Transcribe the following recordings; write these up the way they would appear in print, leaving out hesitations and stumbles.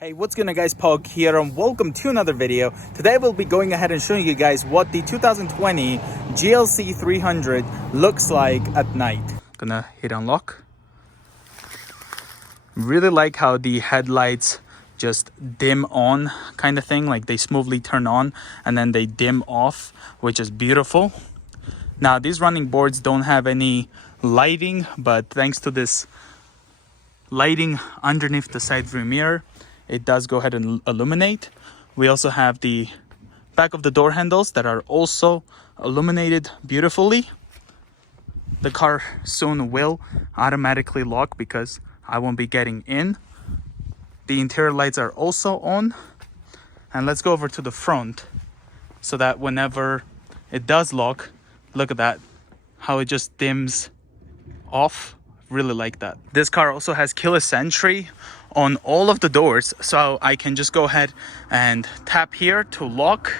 Hey, what's going on guys, Pog here and welcome to another video. Today we'll be going ahead and showing you guys what the 2020 GLC300 looks like at night. Gonna hit unlock. Really like how the headlights just dim on kind of thing, like they smoothly turn on and then they dim off, which is beautiful. Now these running boards don't have any lighting, but thanks to this lighting underneath the side view mirror, it does go ahead and illuminate. We also have the back of the door handles that are also illuminated beautifully. The car soon will automatically lock because I won't be getting in. The interior lights are also on. And let's go over to the front so that whenever it does lock, look at that, how it just dims off. Really like that. This car also has keyless entry on all of the doors, so I can just go ahead and tap here to lock,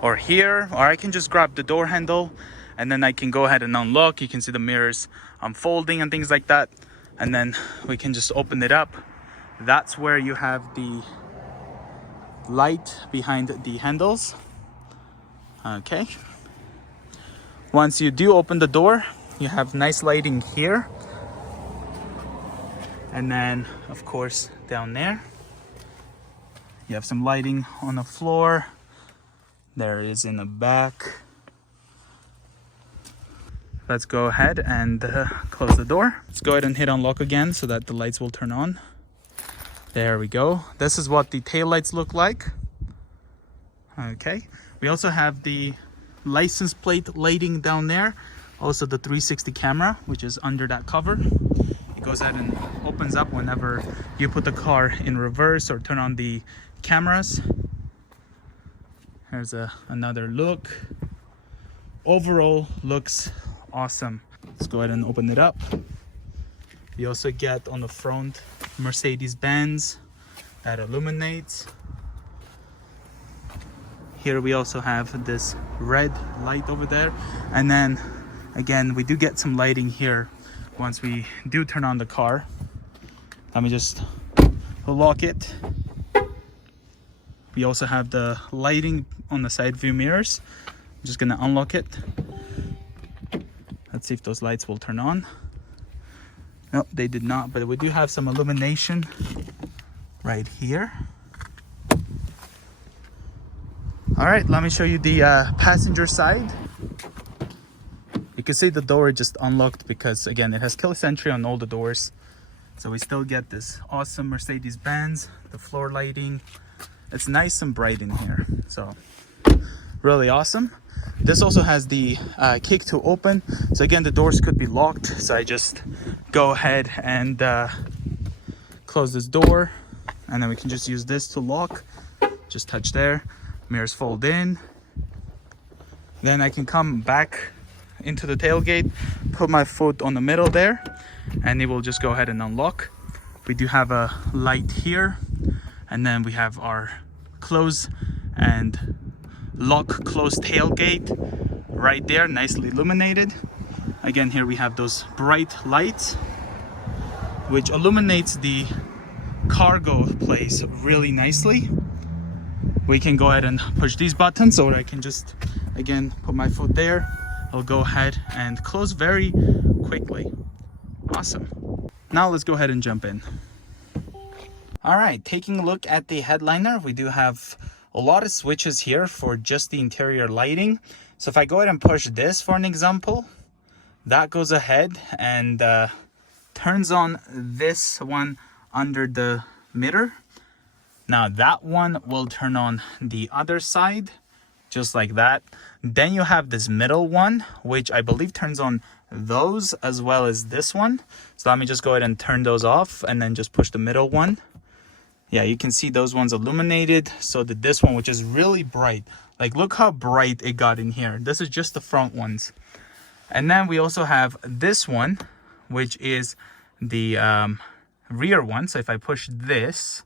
or here, or I can just grab the door handle and then I can go ahead and unlock. You can see the mirrors unfolding and things like that, and then we can just open it up. That's where you have the light behind the handles. Okay, once you do open the door, you have nice lighting here. And then, of course, down there, you have some lighting on the floor. There it is in the back. Let's go ahead and close the door. Let's go ahead and hit unlock again so that the lights will turn on. There we go. This is what the tail lights look like. Okay. We also have the license plate lighting down there. Also the 360 camera, which is under that cover. It goes ahead and opens up whenever you put the car in reverse or turn on the cameras. Here's another look. Overall looks awesome. Let's go ahead and open it up. You also get on the front Mercedes Benz that illuminates. Here we also have this red light over there, and then again we do get some lighting here once we do turn on the car. Let me just lock it. We also have the lighting on the side view mirrors. I'm just gonna unlock it. Let's see if those lights will turn on. Nope, they did not, but we do have some illumination right here. All right, let me show you the passenger side. You can see the door just unlocked because, again, it has keyless entry on all the doors. So we still get this awesome Mercedes Benz, the floor lighting. It's nice and bright in here, so really awesome. This also has the kick to open. So again, the doors could be locked. So I just go ahead and close this door, and then we can just use this to lock. Just touch there, mirrors fold in. Then I can come back into the tailgate, put my foot on the middle there, and it will just go ahead and unlock. We do have a light here, and then we have our close and lock close tailgate right there, nicely illuminated. Again, here we have those bright lights which illuminates the cargo place really nicely. We can go ahead and push these buttons, or I can just again put my foot there. I'll go ahead and close very quickly. Awesome. Now let's go ahead and jump in. All right, taking a look at the headliner, we do have a lot of switches here for just the interior lighting. So if I go ahead and push this for an example, that goes ahead and turns on this one under the mirror. Now that one will turn on the other side, just like that. Then you have this middle one, which I believe turns on those as well as this one. So let me just go ahead and turn those off and then just push the middle one. Yeah, you can see those ones illuminated. So did this one, which is really bright. Like, look how bright it got in here. This is just the front ones. And then we also have this one, which is the rear one. So if I push this,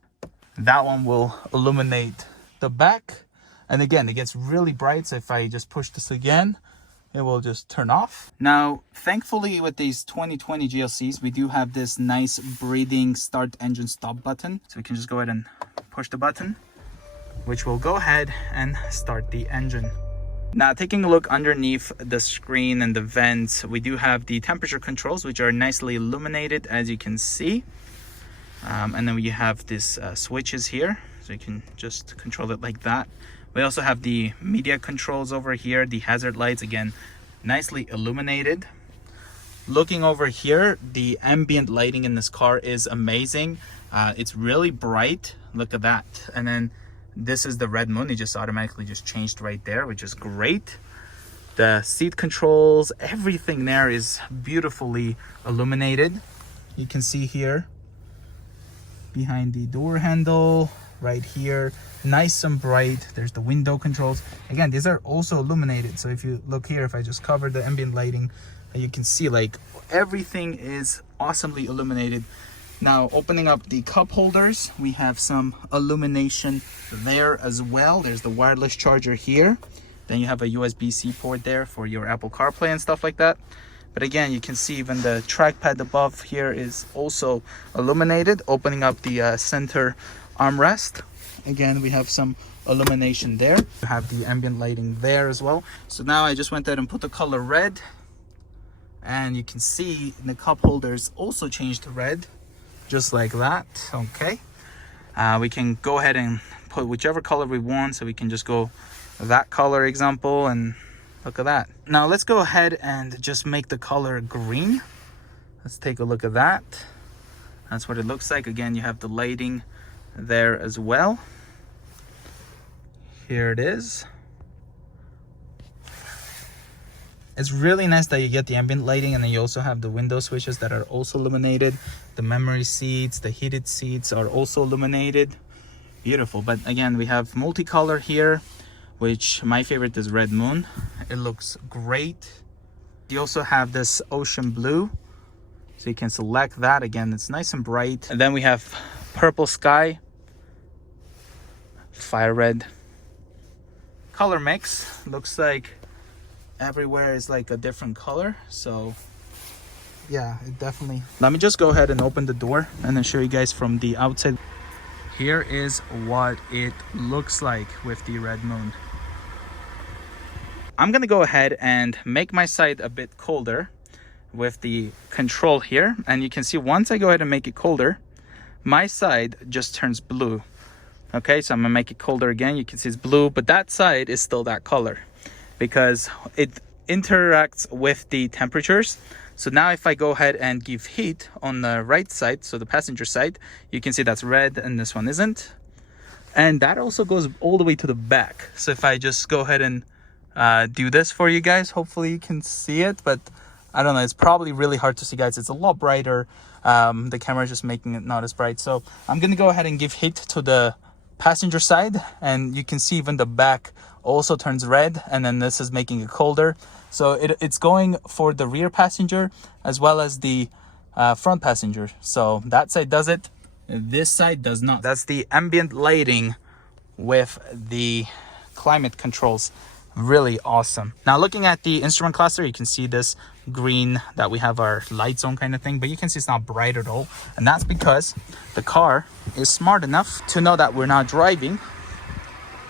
that one will illuminate the back. And again, it gets really bright. So if I just push this again, it will just turn off. Now, thankfully with these 2020 GLCs, we do have this nice breathing start engine stop button. So we can just go ahead and push the button, which will go ahead and start the engine. Now, taking a look underneath the screen and the vents, we do have the temperature controls, which are nicely illuminated, as you can see. And then we have these switches here, so you can just control it like that. We also have the media controls over here, the hazard lights, again, nicely illuminated. Looking over here, the ambient lighting in this car is amazing. It's really bright. Look at that. And then this is the red moon. It just automatically just changed right there, which is great. The seat controls, everything there is beautifully illuminated. You can see here behind the door handle, right here, nice and bright. There's the window controls. Again, these are also illuminated. So if you look here, if I just cover the ambient lighting, you can see like everything is awesomely illuminated. Now, opening up the cup holders, we have some illumination there as well. There's the wireless charger here. Then you have a USB-C port there for your Apple CarPlay and stuff like that. But again, you can see even the trackpad above here is also illuminated, opening up the center armrest. Again, we have some illumination there. You have the ambient lighting there as well. So now I just went ahead and put the color red. And you can see the cup holders also changed to red, just like that. Okay, we can go ahead and put whichever color we want, so we can just go that color example, and look at that. Now let's go ahead and just make the color green. Let's take a look at that. That's what it looks like. Again, you have the lighting there as well. Here it is. It's really nice that you get the ambient lighting, and then you also have the window switches that are also illuminated. The memory seats, the heated seats are also illuminated. Beautiful. But again, we have multicolor here, which my favorite is red moon. It looks great. You also have this ocean blue, so you can select that. Again, it's nice and bright. And then we have purple sky, fire red. Color mix looks like everywhere is like a different color, so yeah, it definitely. Let me just go ahead and open the door and then show you guys from the outside. Here is what it looks like with the red moon. I'm gonna go ahead and make my side a bit colder with the control here, and you can see once I go ahead and make it colder, my side just turns blue. Okay, so I'm gonna make it colder again. You can see it's blue, but that side is still that color, because it interacts with the temperatures. So now if I go ahead and give heat on the right side, so the passenger side, you can see that's red and this one isn't. And that also goes all the way to the back. So if I just go ahead and do this for you guys, hopefully you can see it, but I don't know, it's probably really hard to see, guys. It's a lot brighter. The camera is just making it not as bright. So I'm gonna go ahead and give heat to the passenger side, and you can see even the back also turns red, and then this is making it colder. So it's going for the rear passenger as well as the front passenger. So that side does it, this side does not. That's the ambient lighting with the climate controls. Really awesome. Now looking at the instrument cluster, you can see this green that we have our light zone kind of thing, but you can see it's not bright at all, and that's because the car is smart enough to know that we're not driving.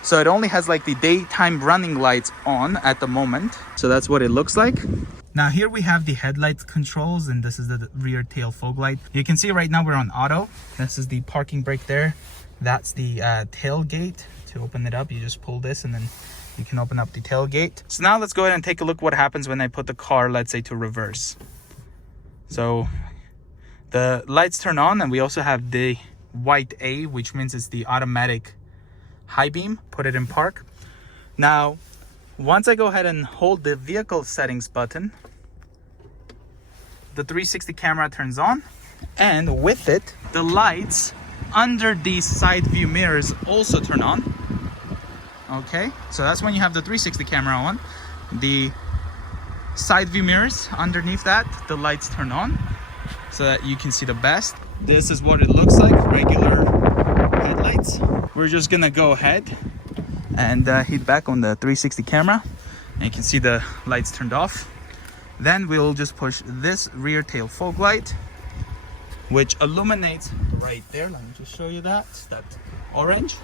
So it only has like the daytime running lights on at the moment. So that's what it looks like. Now here we have the headlight controls, and this is the rear tail fog light. You can see right now we're on auto. This is the parking brake there. That's the tailgate. To open it up, you just pull this and then you can open up the tailgate. So now let's go ahead and take a look what happens when I put the car, let's say, to reverse. So the lights turn on, and we also have the white A, which means it's the automatic high beam. Put it in park. Now once I go ahead and hold the vehicle settings button, the 360 camera turns on, and with it the lights under the side view mirrors also turn on. Okay, so that's when you have the 360 camera on. The side view mirrors underneath that, the lights turn on so that you can see the best. This is what it looks like, regular headlights. We're just gonna go ahead and hit back on the 360 camera, and you can see the lights turned off. Then we'll just push this rear tail fog light, which illuminates right there. Let me just show you that orange.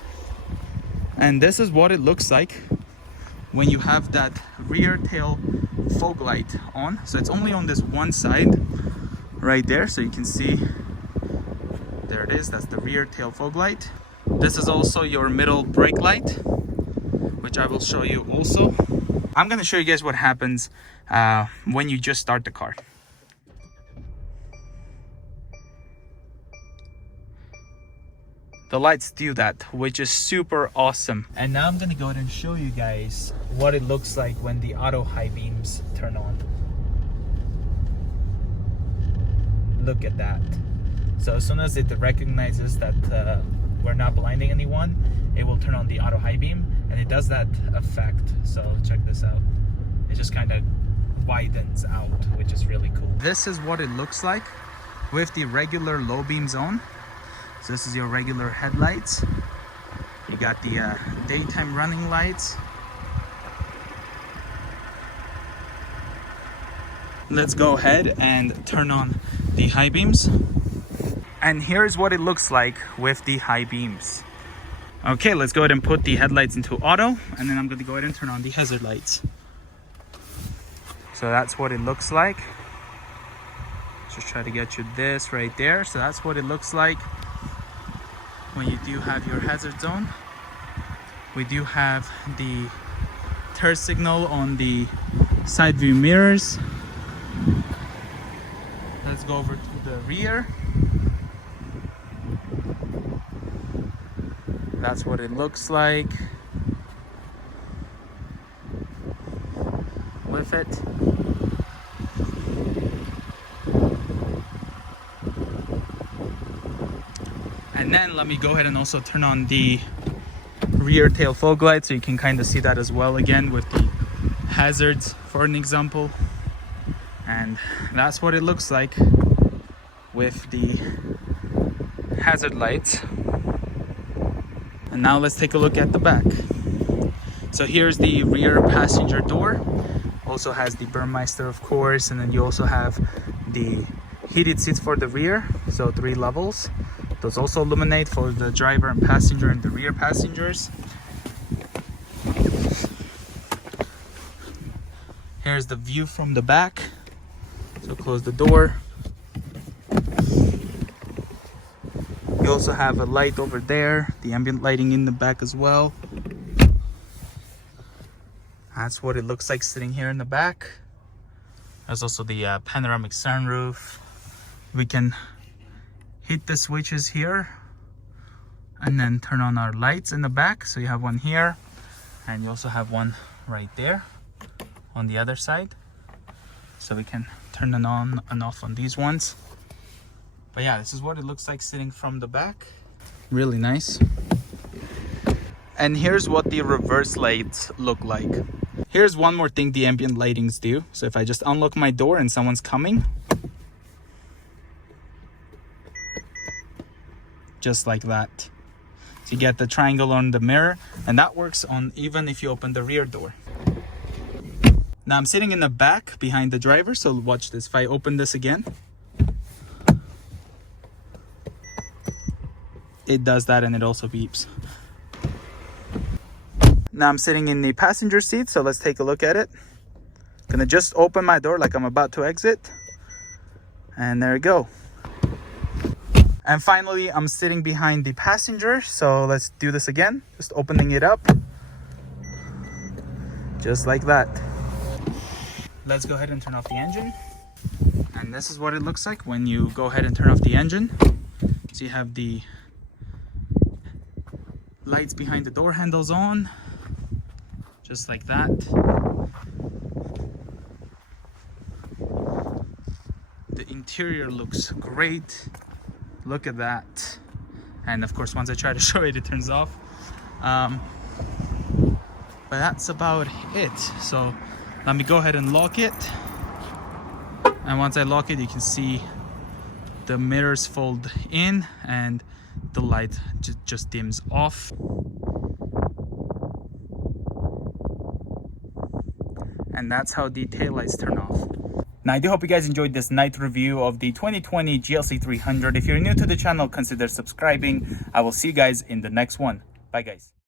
And this is what it looks like when you have that rear tail fog light on. So it's only on this one side right there, so you can see there it is. That's the rear tail fog light. This is also your middle brake light, which I will show you also. I'm gonna show you guys what happens when you just start the car. The lights do that, which is super awesome. And now I'm gonna go ahead and show you guys what it looks like when the auto high beams turn on. Look at that. So as soon as it recognizes that we're not blinding anyone, it will turn on the auto high beam, and it does that effect. So check this out. It just kind of widens out, which is really cool. This is what it looks like with the regular low beams on. So this is your regular headlights. You got the daytime running lights. Let's go ahead and turn on the high beams. And here's what it looks like with the high beams. Okay, let's go ahead and put the headlights into auto, and then I'm going to go ahead and turn on the hazard lights. So that's what it looks like. Just try to get you this right there. So that's what it looks like when you do have your hazard zone. We do have the turn signal on the side view mirrors. Let's go over to the rear. That's what it looks like with it. And then let me go ahead and also turn on the rear tail fog light, so you can kind of see that as well again with the hazards, for an example. And that's what it looks like with the hazard lights. And now let's take a look at the back. So here's the rear passenger door. Also has the Burmester, of course, and then you also have the heated seats for the rear, so 3 levels. Those also illuminate for the driver and passenger and the rear passengers. Here's the view from the back. So close the door. You also have a light over there, the ambient lighting in the back as well. That's what it looks like sitting here in the back. There's also the panoramic sunroof. We can hit the switches here and then turn on our lights in the back. So you have one here, and you also have one right there on the other side. So we can turn it on and off on these ones. But yeah, this is what it looks like sitting from the back. Really nice. And here's what the reverse lights look like. Here's one more thing the ambient lightings do. So if I just unlock my door and someone's coming, just like that. So you get the triangle on the mirror, and that works on even if you open the rear door. Now I'm sitting in the back behind the driver, so watch this. If I open this again, it does that, and it also beeps. Now I'm sitting in the passenger seat, so let's take a look at it. Gonna just open my door like I'm about to exit, and there we go. And finally, I'm sitting behind the passenger, so let's do this again. Just opening it up, just like that. Let's go ahead and turn off the engine. And this is what it looks like when you go ahead and turn off the engine. So you have the lights behind the door handles on, just like that. The interior looks great. Look at that. And of course, once I try to show it, it turns off. But that's about it. So let me go ahead and lock it. And once I lock it, you can see the mirrors fold in and the light just dims off. And that's how the taillights turn off. Now, I do hope you guys enjoyed this night review of the 2020 GLC300. If you're new to the channel, consider subscribing. I will see you guys in the next one. Bye, guys.